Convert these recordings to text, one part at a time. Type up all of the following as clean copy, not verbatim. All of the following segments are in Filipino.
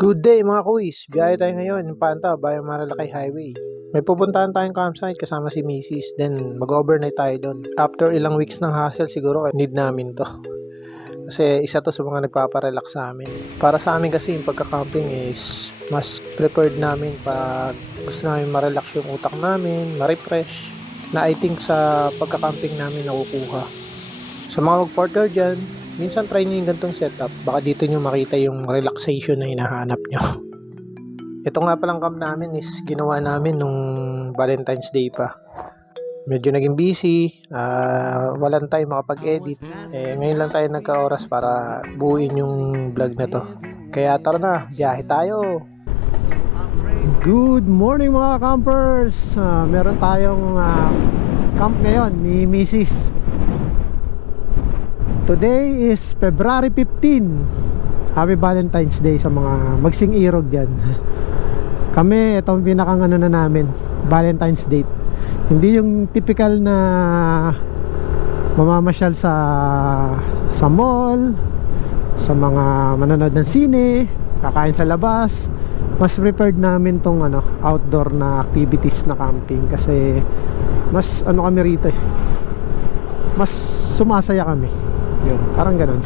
Good day mga kuis! Biyahe tayo ngayon ng Panta, Bayan Maralakay Highway. May pupuntahan tayong campsite kasama si Mrs. Then mag-overnight tayo doon. After ilang weeks ng hassle siguro need namin to. Kasi isa to sa mga nagpaparelax sa amin. Para sa amin kasi yung pagka-camping is mas prepared namin pag gusto namin ma-relax yung utak namin, ma-refresh. Na I think sa pagka-camping namin nakukuha. Sa mga mag-partner dyan, minsan try nyo yung ganitong setup. Baka dito nyo makita yung relaxation na hinahanap nyo. Ito nga palang camp namin is ginawa namin nung Valentine's Day pa. Medyo naging busy, walang time makapag-edit. Ngayon lang tayo nagka-oras para buuin yung vlog na to. Kaya tara na, biyahe tayo! Good morning mga campers! Meron tayong camp ngayon ni Mrs. Today is February 15. Happy Valentine's Day sa mga magsing irog dyan. Kami, itong pinakang ano na namin, Valentine's Date. Hindi yung typical na mamamasyal sa mall, sa mga manonood ng sine, kakain sa labas. Mas prepared namin tong outdoor na activities na camping. Kasi mas kami rito mas sumasaya kami. Yun, parang ganun.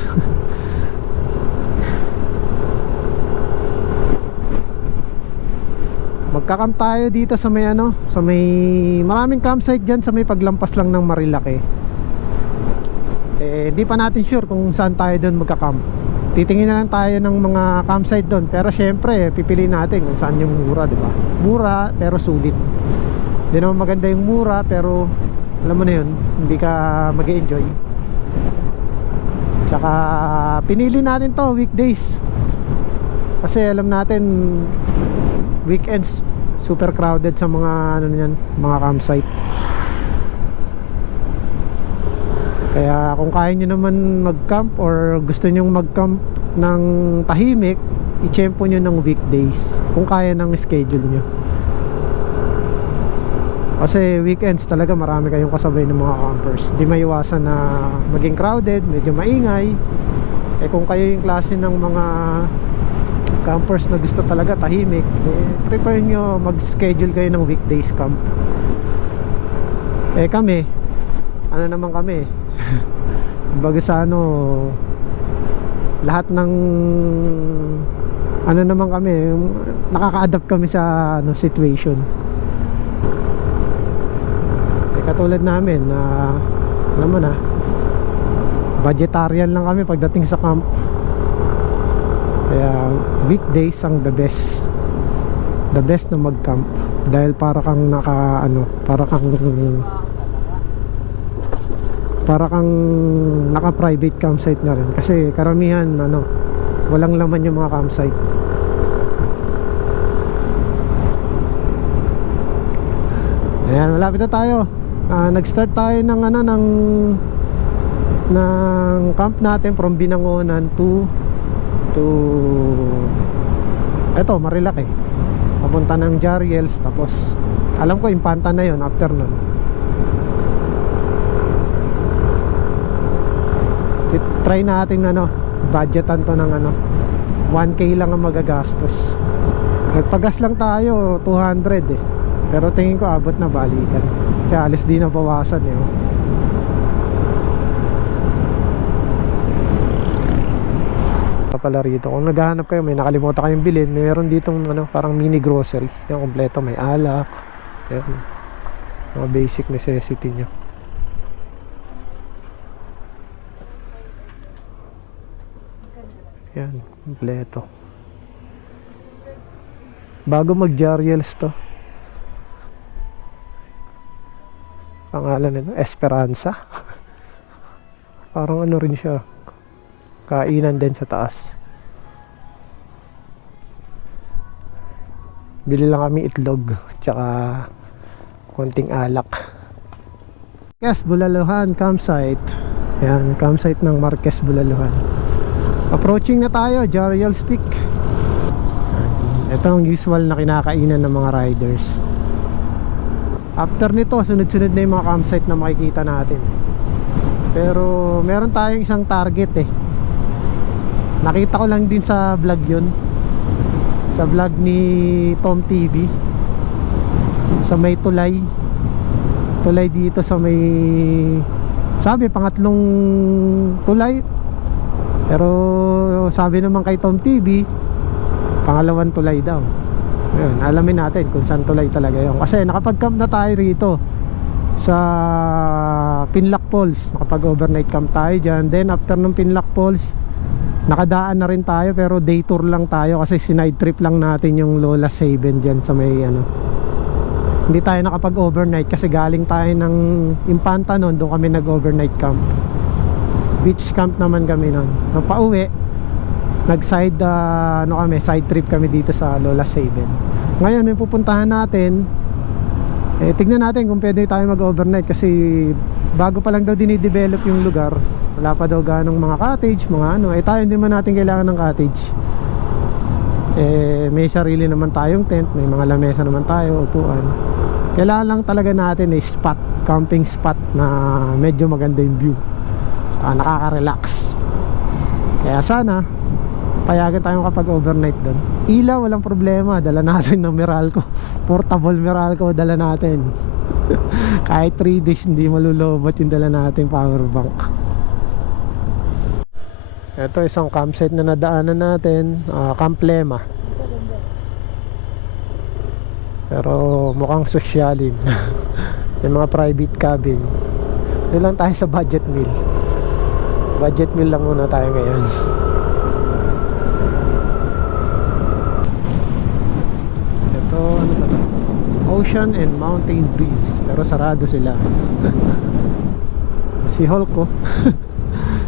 Magka-camp tayo dito sa may sa may maraming campsite dyan sa may paglampas lang ng Marilake. Di pa natin sure kung saan tayo doon magka-camp. Titingin na lang tayo ng mga campsite doon. Pero syempre, pipiliin natin kung saan yung mura, di ba? Mura pero sulit. Di naman maganda yung mura pero alam mo na yun, hindi ka mag-enjoy. Tsaka pinili natin to weekdays. Kasi alam natin weekends super crowded sa mga mga campsite. Kaya kung kaya nyo naman mag-camp or gusto nyo mag-camp ng tahimik, i-tsempo nyo ng weekdays kung kaya ng schedule nyo. Kasi weekends talaga marami kayong kasabay ng mga campers. Di maiwasan na maging crowded, medyo maingay. Kung kayo yung klase ng mga campers na gusto talaga tahimik, prepare nyo mag-schedule kayo ng weekdays camp. Kami, naman kami baga sa lahat ng naman kami, nakaka-adapt kami sa situation. Katulad namin na alam mo na, vegetarian lang kami pagdating sa camp. Kaya weekdays ang the best na mag-camp. Dahil para kang naka-private campsite na rin. Kasi karamihan walang laman yung mga campsite. Ayan, malapit na tayo. Nag-start tayo ng camp natin from Binangonan to eto Marilake, papunta ng Jariels. Tapos alam ko Impanta na yon after nun. Try natin budgetan to ng 1K lang ang magagastos. Nagpagas lang tayo 200 pero tingin ko abot na balikan. Kasi alis din na bawasan pala rito. Kung naghahanap kayo, may nakalimutan kayong bilhin, mayroon ditong parang mini grocery. Yung kompleto, may alak. Ayan. Mga basic necessity nyo. Ayan, kompleto. Bago mag-Jariels to. Pangalan nito, Esperanza. Parang rin siya, kainan din sa taas. Bili lang kami itlog tsaka konting alak. Marquez Bulaluhan campsite. Ayan, campsite ng Marquez Bulaluhan. Approaching na tayo, Jariels Peak. Ito ang usual na kinakainan ng mga riders. After nito, sunod-sunod na yung mga campsite na makikita natin. Pero meron tayong isang target. Nakita ko lang din sa vlog yun. sa vlog ni Tom TV sa may tulay dito sa may, sabi pangatlong tulay, pero sabi naman kay Tom TV pangalawang tulay daw. Ayun, alamin natin kung saan tulay talaga yun, kasi nakapag-camp na tayo rito sa Pinlac Falls. Nakapag-overnight camp tayo dyan. Then after ng Pinlac Falls, nakadaan na rin tayo, pero day tour lang tayo kasi sinide trip lang natin yung Lola Seven dyan sa may ano. Hindi tayo nakapag-overnight kasi galing tayo ng Impanta noon, doon kami nag-overnight camp. Beach camp naman kami noon. Nung pauwi, nag-side side trip kami dito sa Lola Seven. Ngayon may pupuntahan natin. Tignan natin kung pwede tayo mag-overnight kasi bago pa lang daw dinidevelop yung lugar. Wala pa daw ganong mga cottage, mga ano. Tayo hindi man natin kailangan ng cottage. May sarili naman tayong tent, may mga lamesa naman tayo, upuan. Kailangan lang talaga natin spot, camping spot na medyo maganda yung view, saka nakaka-relax. Kaya sana payagan tayo kapag overnight doon. Ilaw walang problema, dala natin ng Meralco, portable Meralco dala natin. Kahit 3 days hindi malulobot yung dala nating power bank. Ito isang campsite na nadaanan natin, Camp Lema. Pero mukhang sosyalin. May mga private cabin. Doon lang tayo sa budget meal. Budget meal lang muna tayo ngayon. Ito ano ba ito? Ocean and Mountain Breeze. Pero sarado sila. Si Hulk ko.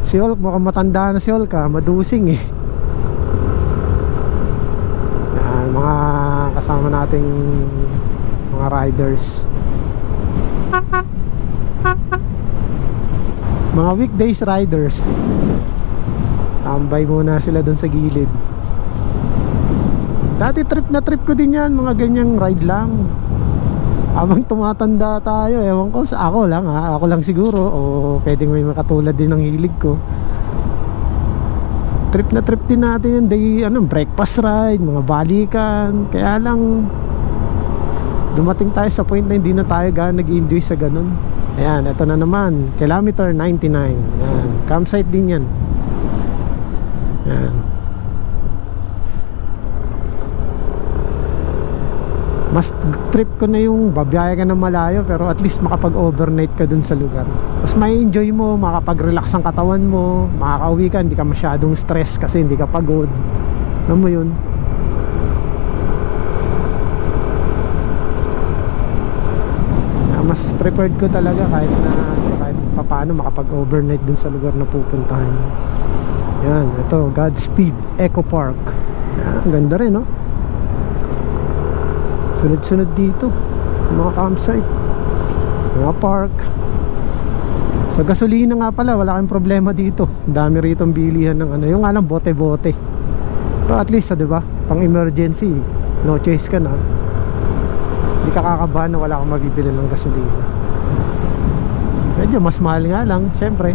Si Hulk, mukhang matanda na si Hulk, madusing eh. Yan, mga kasama nating mga riders. Mga weekdays riders. Tambay muna sila dun sa gilid. Dati trip na trip ko din yan, mga ganyang ride lang. Habang tumatanda tayo, ewan ko, sa ako lang ako lang siguro, o pwedeng may makatulad din ng hilig ko. Trip na trip din natin yung day, breakfast ride, mga balikan. Kaya lang dumating tayo sa point na hindi na tayo nag-enjoy sa ganun. Ayan, ito na naman, kilometer 99. Ayan, campsite din yan. Ayan. Mas trip ko na yung babiyaya ka na malayo, pero at least makapag-overnight ka dun sa lugar. Mas may enjoy mo, makapag-relax ang katawan mo, makakauwi ka, hindi ka masyadong stress kasi hindi ka pagod. Alam mo yun? Mas prepared ko talaga kahit paano makapag-overnight dun sa lugar na pupuntahan. Yan, ito, Godspeed Eco Park. Yan, ganda rin, no? Sunod-sunod dito mga campsite, mga park. Sa gasolina nga pala wala kang problema dito. Dami rito ang bilihan ng yung nga lang bote-bote. Pero at least diba, pang emergency, no choice ka na. Hindi ka kakabahan na wala kang mabibili ng gasolina. Medyo mas mahal nga lang, syempre.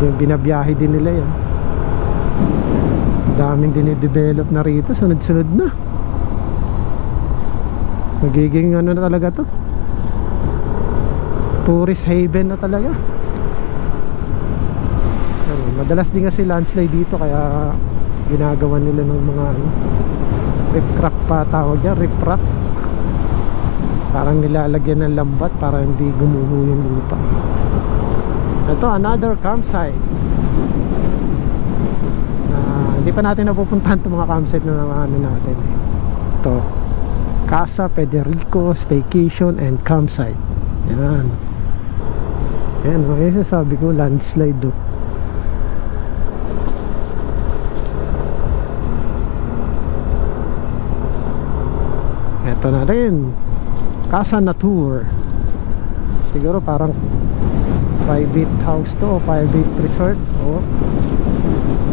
Binabiyahe din nila yan. Daming dinidevelop na rito, sunod-sunod na. Magiging na talaga to, tourist haven na talaga. Madalas din kasi landslide dito, kaya ginagawa nila ng mga rip-crap pa tawag dyan, rip-rap. Parang nilalagyan ng lambat para hindi gumuho yung lupa. Ito, another campsite. Hindi pa natin napupuntahan itong mga campsite na natin. Ito, Casa Federico Staycation and Campsite. Yan. Yan, yung sasabi ko, landslide do. Ito na rin, Casa Natur. Siguro parang private house to o private resort.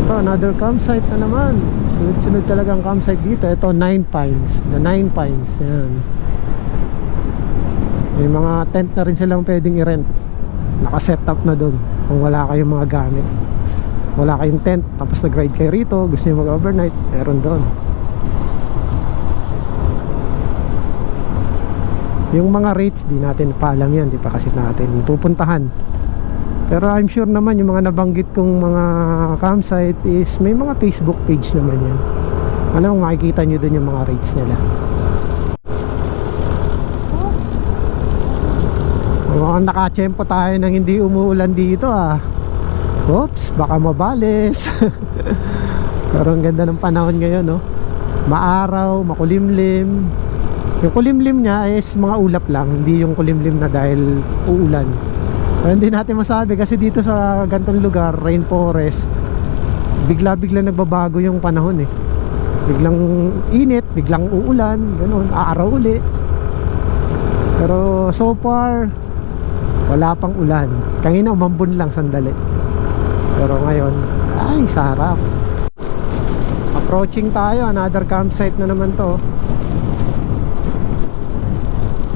Ito, another campsite na naman. Sunod-sunod talagang campsite dito. Ito, Nine Pines. The Nine Pines. Yan. May mga tent na rin silang pwedeng i-rent. Naka-set up na doon. Kung wala kayong mga gamit, wala kayong tent, tapos nag-ride kayo rito, gusto nyo mag-overnight, meron doon. Yung mga rates di natin pa alam yan, di pa kasi natin pupuntahan. Pero I'm sure naman yung mga nabanggit kong mga campsite is may mga Facebook page naman yan. Alam mo, makikita nyo dun yung mga rates nila. Mukhang nakachempo tayo nang hindi umuulan dito ah. Oops, baka mabales. Pero ang ganda ng panahon ngayon, no? Maaraw, makulimlim. Yung kulimlim niya is mga ulap lang, hindi yung kulimlim na dahil uulan. Pero hindi natin masabi kasi dito sa gantong lugar, rainforest, bigla-bigla nagbabago yung panahon eh. Biglang init, biglang uulan, ganoon, aaraw uli. Pero so far wala pang ulan. Kanina umambon lang sandali. Pero ngayon, ay sarap. Approaching tayo, another campsite na naman to.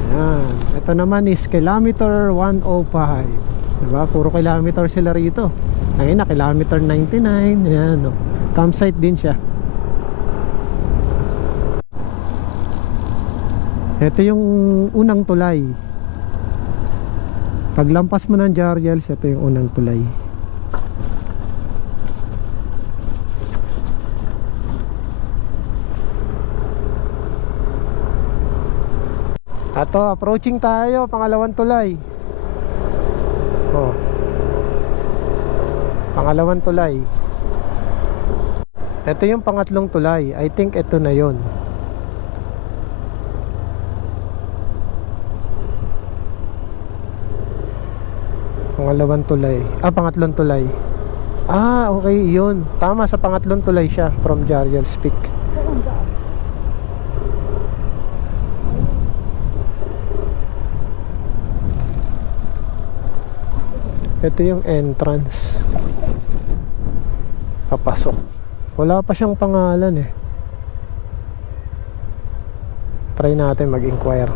Ayan. Ito naman is kilometer 105. Diba? Puro kilometer sila rito. Kanina kilometer 99. Ayan, no. Campsite din siya. Ito yung unang tulay. Paglampas mo ng Jarriels, ito yung unang tulay. Ato, approaching tayo, pangalawang tulay. Oh. Pangalawang tulay. Ito yung pangatlong tulay. I think ito na yon. Pangalawang tulay. Pangatlong tulay. Okay, yun. Tama, sa pangatlong tulay siya from Jarriels Peak. Ito yung entrance. Papasok. Wala pa siyang pangalan eh. Try natin mag-inquire.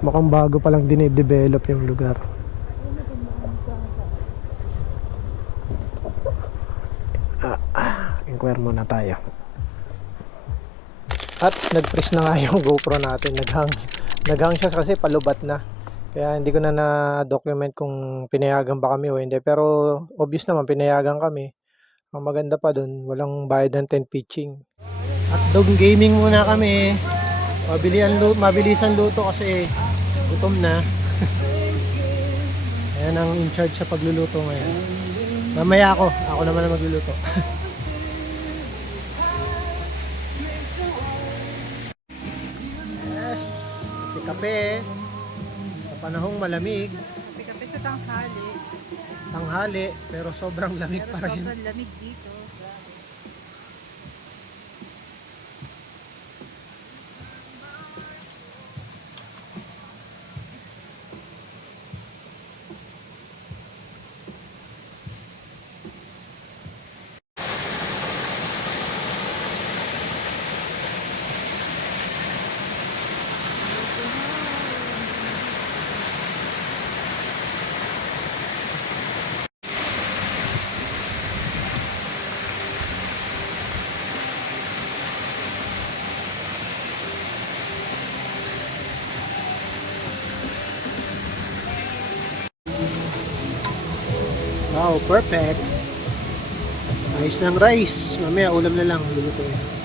Mukhang bago pa lang dinidevelop yung lugar. Inquire muna tayo. At nag-freeze na nga yung GoPro natin. Naghang siya kasi palubat na. Kaya hindi ko na na-document kung pinayagan ba kami o hindi. Pero obvious naman pinayagan kami. Ang maganda pa dun, walang bayad ng tent pitching. At dog gaming muna kami. Mabilisan luto kasi gutom na. Ayan ang in charge sa pagluluto ngayon. Mamaya ako naman na magluluto. Yes, kape sa panahong malamig. Kape sa tanghali. Tanghali, pero sobrang lamig pa rin. Sobrang lamig dito. Wow, perfect. Ayos ng rice. Mamaya ulam na lang. Lulutuin.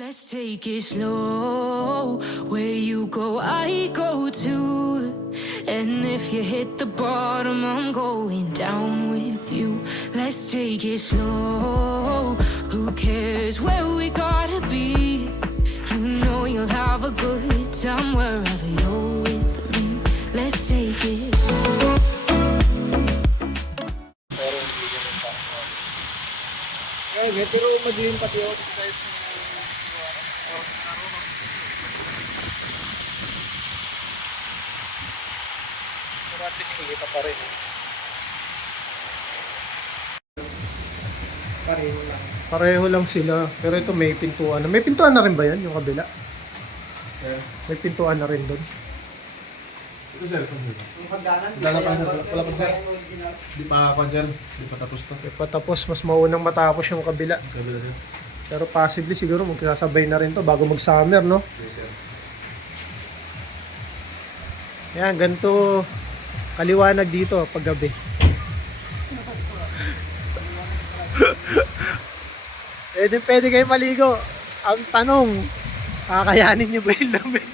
Let's take it slow. Where you go, I go too. And if you hit the bottom, I'm going down with you. Let's take it slow. Who cares where we gotta be? You know you'll have a good time wherever you're with me. Let's take it slow. Pero madilim pati ako guys. Pero at least kita pa rin. Pareho lang sila. Pero ito may pintuan. May pintuan na rin ba yan? Yung kabila? Yeah. May pintuan na rin doon. Ito sir, wala pa sir. Di pa ako dyan. Di pa tapos to. Patapos, mas maunang matapos yung kabila. Pero possibly siguro magkasabay na rin to bago mag-summer, no? Yes sir. Yan, ganito kaliwanag dito pag gabi. Pwede kayo maligo. Ang tanong, kakayanin nyo ba yung lamig?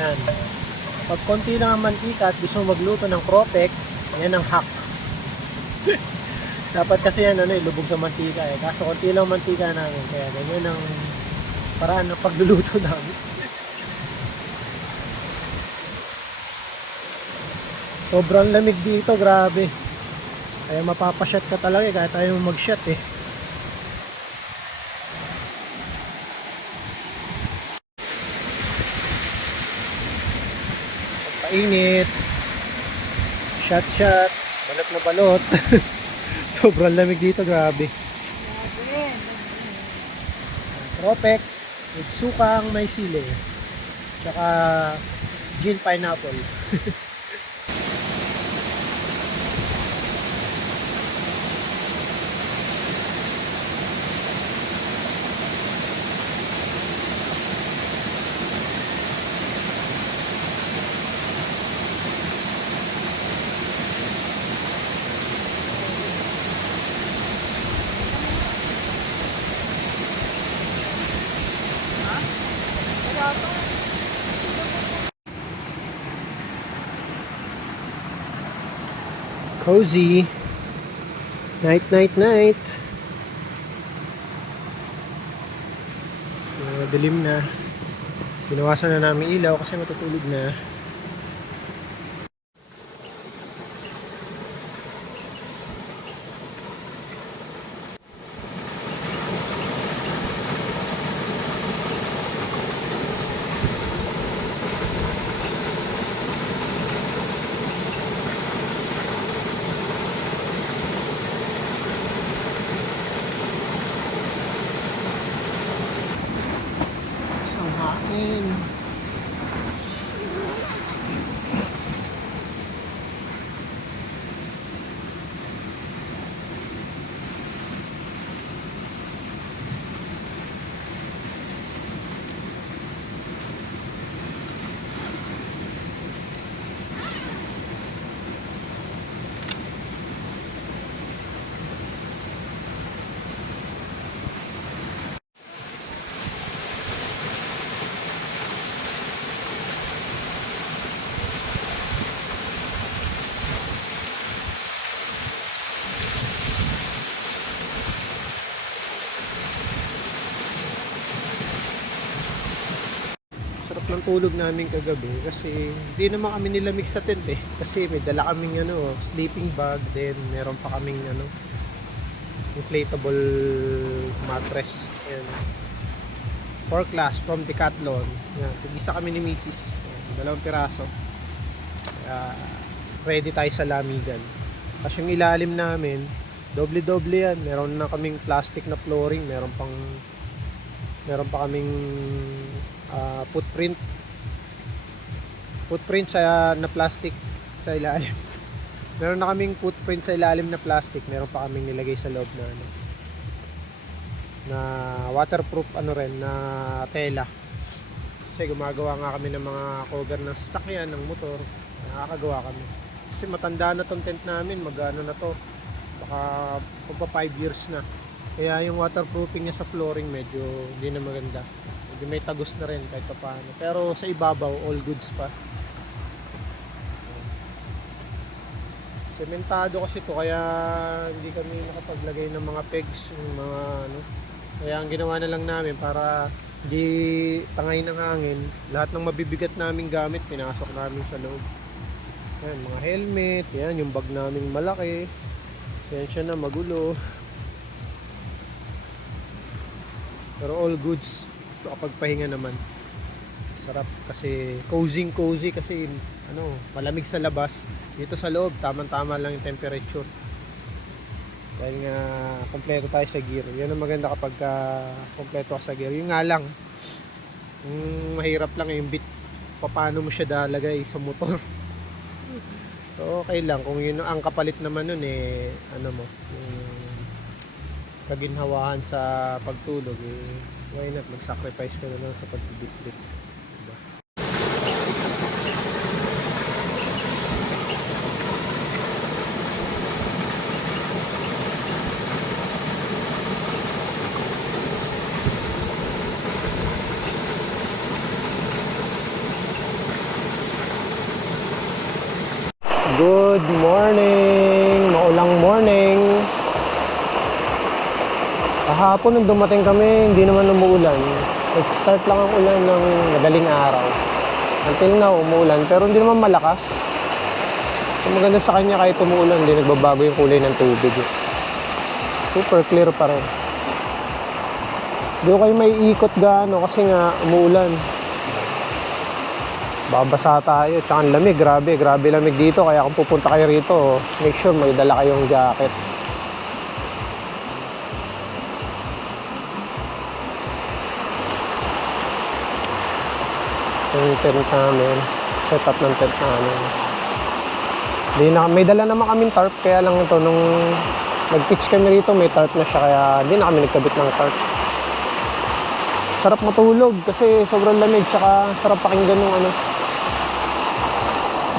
Yan. Pag konti lang ang mantika at gusto mo magluto ng cropek, yan ang hack. Dapat kasi yan lubog sa mantika eh. Kaso konti lang mantika namin, kaya ganyan ang paraan ng pagluluto namin. Sobrang lamig dito, grabe. Kaya mapapashot ka talaga eh, kahit ayaw mo mag-shot eh. Init, shot, balot na balot. Sobrang lamig dito, grabe. Tropek with sukang may sili, tsaka gin pineapple. Cozy. Night. Dilim na. Binawasan na namin ilaw kasi matutulog na. Hangin. Sarap ng tulog namin kagabi kasi hindi naman kami nilamig sa tent eh. Kasi may dala kaming sleeping bag, then meron pa kaming inflatable mattress. Ayan. 4 class from Decathlon. Ayan. Tig-isa kami ni Mrs. Ayan. 2 piraso. Ready tayo sa lamigan. Tapos yung ilalim namin, doble-doble yan. Meron na kaming plastic na flooring, meron pa kaming footprint footprint sa na plastic sa ilalim. Meron na kaming footprint sa ilalim na plastic, meron pa kaming nilagay sa loob na ano, na waterproof ano rin na tela. Kasi gumagawa nga kami ng mga cover ng sasakyan, ng motor. Nakakagawa kami. Kasi matanda na tong tent namin, mag-ano na to. Baka pagpa 5 years na. Kaya yung waterproofing niya sa flooring medyo hindi na maganda. Medyo may tagos na rin kahit pa paano. Pero sa ibabaw, all goods pa. Sementado kasi to kaya hindi kami nakapaglagay ng mga pegs, yung mga ano. Kaya ang ginawa na lang namin para di tangay ng hangin, lahat ng mabibigat naming gamit pinasok namin sa loob. Yan, mga helmet, yan yung bag naming malaki. Yan siya na magulo. Pero all goods, kapag pahinga naman. Sarap kasi cozy kasi ano, malamig sa labas. Dito sa loob, tamang-tama lang yung temperature. Dahil nga kompleto tayo sa gear. Yan ang maganda kapag kompleto ka sa gear. Yung nga lang, mahirap lang yung bit paano mo siya dalagay sa motor. So okay lang kung yun ang kapalit naman nun ano mo, yung kaginhawahan sa pagtulog why not mag-sacrifice ka na lang sa pagbibit-bit. Diba? Good morning! Maulang morning! Kahapon nung dumating kami, hindi naman umuulan. Nag-start lang ang ulan ng madaling araw. Until now, umuulan. Pero hindi naman malakas. So, maganda sa kanya kahit umuulan, hindi nagbabago yung kulay ng tubig. Super clear pa rin. Hindi ko kayo may ikot gaano kasi nga umuulan. Babasa tayo. Tsaka ang lamig, grabe lamig dito. Kaya kung pupunta kayo rito, make sure may dala kayong jacket. Yung tent namin, setup ng tent namin. May dala naman kaming tarp, kaya lang ito nung nag-pitch kami rito, may tarp na siya, kaya hindi na kami nagkabit ng tarp. Sarap matulog kasi sobrang lamig, tsaka sarap pakinggan ng ano,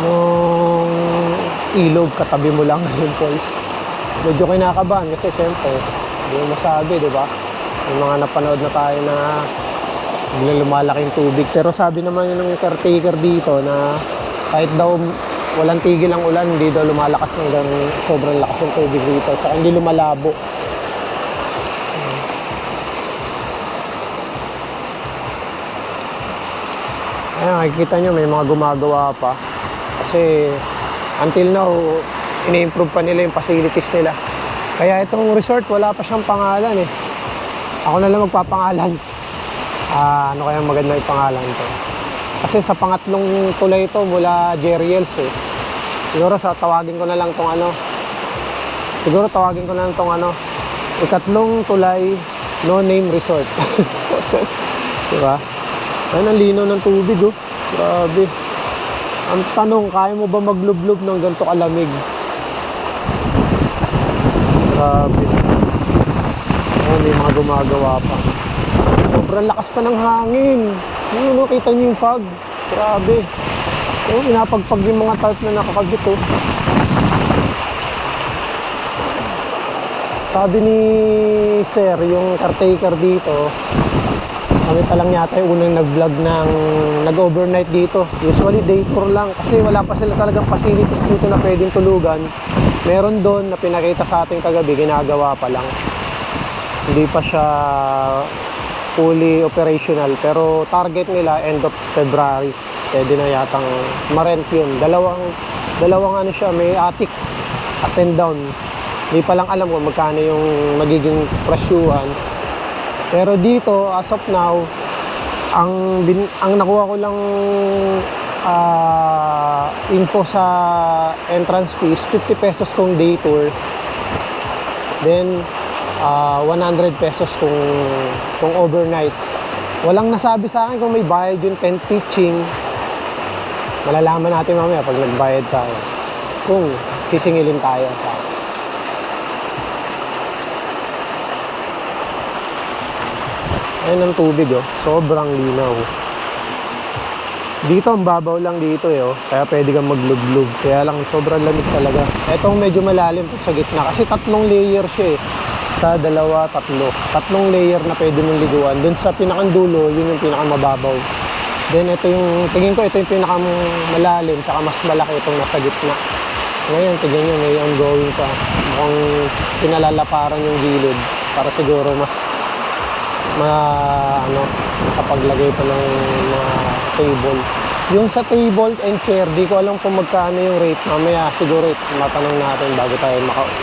nung ilog, katabi mo lang yung falls. Medyo kinakabahan kasi siyempre, hindi mo masabi, di ba? Yung mga napanood na tayo na biglang lumalaking tubig. Pero sabi naman yun ng caretaker dito na kahit daw walang tigil ang ulan, hindi daw lumalakas hanggang sobrang lakas ng tubig dito. Saka hindi lumalabo. Ayan, makikita nyo may mga gumagawa pa. Kasi until now, ini-improve pa nila yung facilities nila. Kaya itong resort, wala pa siyang pangalan eh. Ako na lang magpapangalan. Ano kaya maganda yung pangalan to? Kasi sa pangatlong tulay ito mula Jeriels eh. Siguro tawagin ko na lang tong ano. Ikatlong tulay, no name resort. Diba? Ayun ang linaw ng tubig oh. Grabe. Ang tanong, kaya mo ba maglublob ng ganito kalamig? Grabe. Ayun, may mga gumagawa pa. Sobrang lakas pa ng hangin. Yun, kita niyo yung fog. Grabe. So, inapagpag yung mga tarp na nakakabit. Oh. Sabi ni Sir, yung caretaker dito, kami pa lang yata yung unang nag-vlog ng nag-overnight dito. Usually day tour lang kasi wala pa sila talagang facilities dito na pwedeng tulugan. Meron doon na pinakita sa ating kagabi, ginagawa pa lang. Hindi pa siya fully operational, pero target nila end of February. Pwede na yatang ma-rent yun. Dalawang ano siya, may attic, up and down. Hindi pa lang alam kung magkano yung magiging presyuhan. Pero dito, as of now, ang nakuha ko lang info sa entrance fee is 50 pesos kung day tour. Then 100 pesos kung overnight. Walang nasabi sa akin kung may bayad yung tent pitching. Malalaman natin mamaya pag nagbayad tayo. Kung sisingilin tayo. Ayan ang tubig oh. Sobrang linaw. Dito ang babaw lang dito eh oh. Kaya pwede kang maglublog. Kaya lang sobrang lamig talaga. Etong medyo malalim sa gitna. Kasi 3 layer siya eh. Sa 2, 3. 3 layer na pwede mong liguan. Doon sa pinakang-dulo, yun yung pinakamababaw. Then ito yung, tingin ko ito yung pinakamalalim. Saka mas malaki itong nasa gitna. Ngayon, tingnan nyo, may ongoing pa. Mukhang pinalalaparan yung gilid. Para siguro mas makapaglagay pa ng mga table. Yung sa table and chair, di ko alam kung magkano yung rate. Mamaya siguro matanong natin bago tayo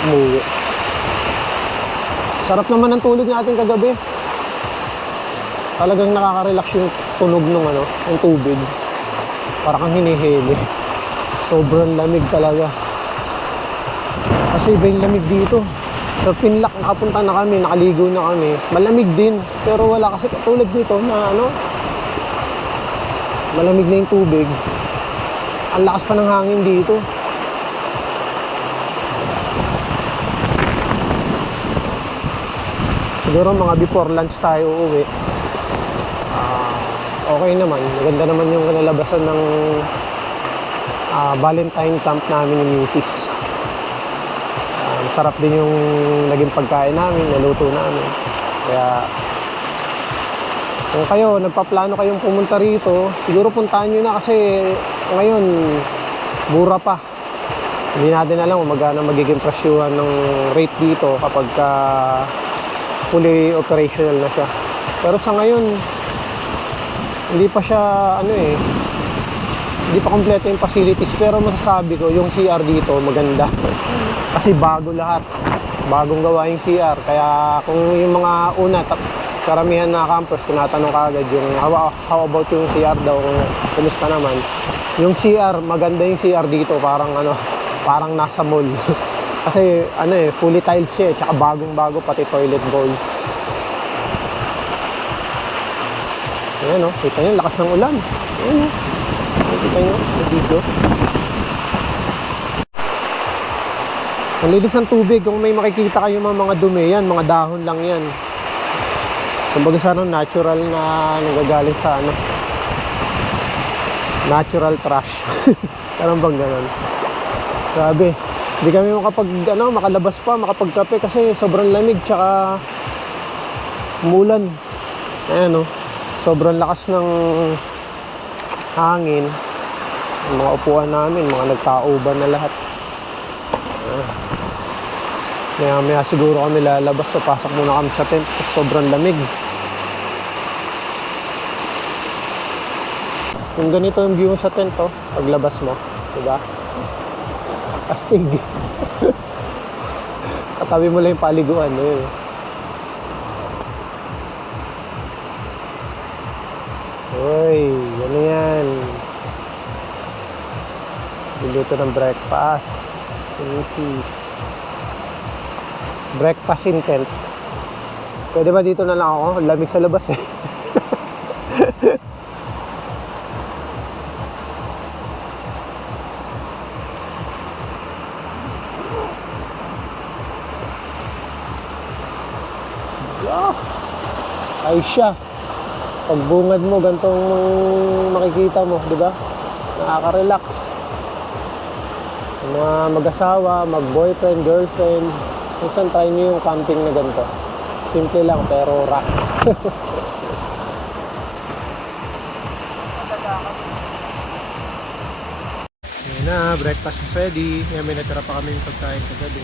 umuwi. Sarap naman ang tulog natin kagabi. Talagang nakaka-relax yung tunog ng tubig. Para kang hinihili. Sobrang lamig talaga. Kasi iba yung lamig dito. Sa Pinlac, nakapunta na kami, nakaligo na kami. Malamig din, pero wala kasi katulad dito na malamig na yung tubig. Ang lakas pa ng hangin dito. Siguro mga before lunch tayo uuwi. Okay naman, maganda naman yung kinalabasan ng Valentine camp namin ni Mrs. Masarap din yung naging pagkain namin, naluto namin. Kaya kung kayo, nagpaplano kayong pumunta rito, siguro puntahan nyo na kasi ngayon, mura pa. Hindi natin alam kung magkano magiging presyuhan ng rate dito kapag fully operational na siya. Pero sa ngayon, hindi pa siya hindi pa kompleto yung facilities, pero masasabi ko yung CR dito maganda. Kasi bago lahat. Bagong gawa yung CR. Kaya kung yung mga una, karamihan na campers, tinatanong ka agad yung how about yung CR daw, kung kumusta naman. Yung CR, maganda yung CR dito, parang nasa mall. Kasi fully tiles siya, tsaka bagong-bago pati toilet bowl. Ayan o, kita nyo, lakas ng ulan. Ayan o, kita nyo, dito. Ang linis ng tubig, kung may makikita kayo mga dumi, yan, mga dahon lang yan. Kumbaga sa natural na nagagaling sa natural trash. Parang bang ganun. Grabe, hindi kami makalabas pa, makapagkape kasi sobrang lamig, tsaka umulan. Ayan o, sobrang lakas ng hangin. Ang mga upuan namin, mga nagtauban na lahat. Maya siguro kami lalabas, so pasok muna kami sa tent kasi sobrang lamig. Kung ganito yung view sa tent paglabas mo, diba? Astig. Katabi mo lang yung paliguan. Uy, yan. Niluto ng breakfast. Mrs. Breakfast in tent. Pwede ba dito na lang ako? Lamig sa labas eh. Ay siya. Pagbungad mo, gantong makikita mo, di ba? Nakaka-relax. Mga mag-asawa, mag-boyfriend, girlfriend, minsan try nyo yung camping na ganito. Simple lang pero rock. Ayan na, breakfast is ready. Ayan, may natira pa kami yung pagkain kagabi.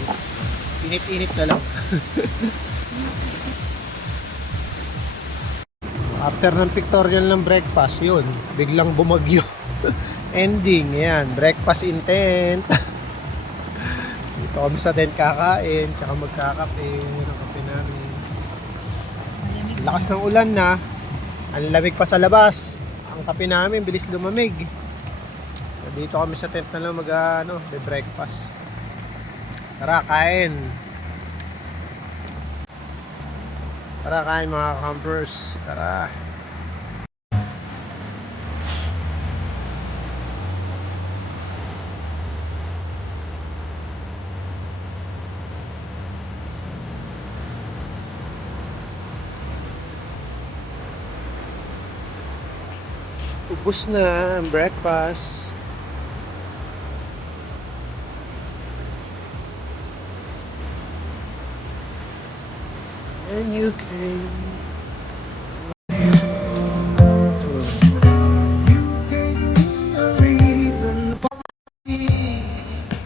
Init-init na lang. After ng pictorial ng breakfast, yun, biglang bumagyo. Ending, yan, breakfast in tent. Dito kami sa tent kakain, tsaka magkakape, ng kape namin. Lakas ng ulan na, ang lamig pa sa labas. Ang kape namin, bilis lumamig. So, dito kami sa tent na lang breakfast. Tara, kain. Tara, kain mga campers. Tara. Ubus na ang breakfast. And you came.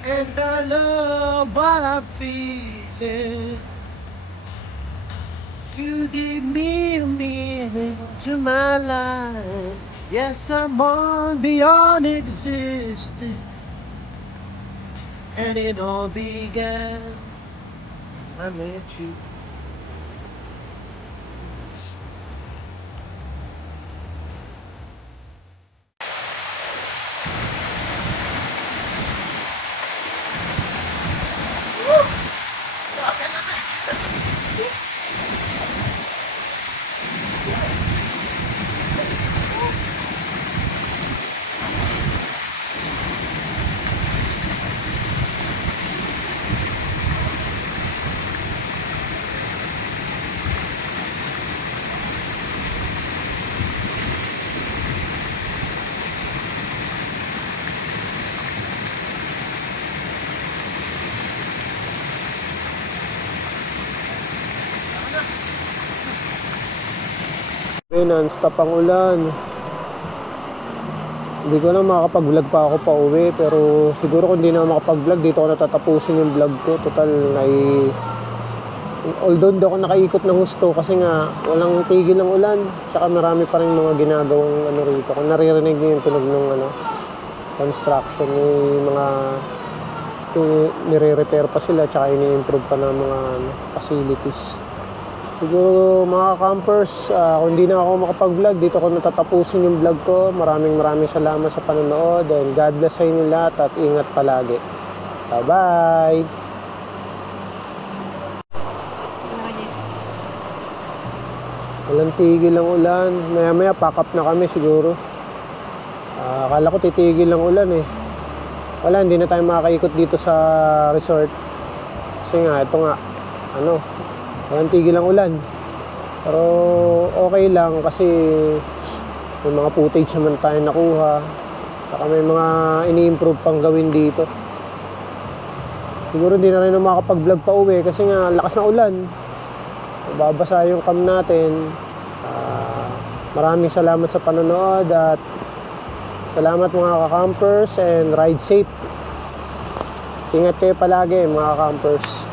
And I love what I feel. You give me a meaning to my life. Yes, I'm on beyond existing. And it all began when I met you. Non-stop ang ulan. Hindi ko na makakapag-vlog pa ako pa uwi, pero siguro kung hindi na ako makapag-vlog, dito ako natatapusin yung vlog ko. Total, although hindi ako nakaikot ng husto kasi nga walang tigil ng ulan. Tsaka marami pa rin mga ginagawang ano rito. Kung naririnig niyo yung tunog ng construction, may mga nire-repair pa sila, tsaka ini-improve pa ng mga facilities. Siguro mga campers, kung hindi na ako makapag-vlog, dito ko natatapusin yung vlog ko. Maraming salamat sa panonood, and God bless sa inyo lahat at ingat palagi. Bye-bye! Walang tigil ang ulan. Maya-maya pack up na kami siguro. Akala ko titigil ang ulan eh. Wala, hindi na tayo makakaikot dito sa resort. Kasi nga, ito nga, walang tigil ang ulan. Pero okay lang kasi may mga footage naman tayo nakuha. Saka may mga ini-improve pang gawin dito. Siguro hindi na rin makakapag-vlog pa uwi kasi nga lakas na ulan. Babasa yung cam natin. Maraming salamat sa panonood at salamat mga ka-campers, and ride safe. Ingat kayo palagi mga ka-campers.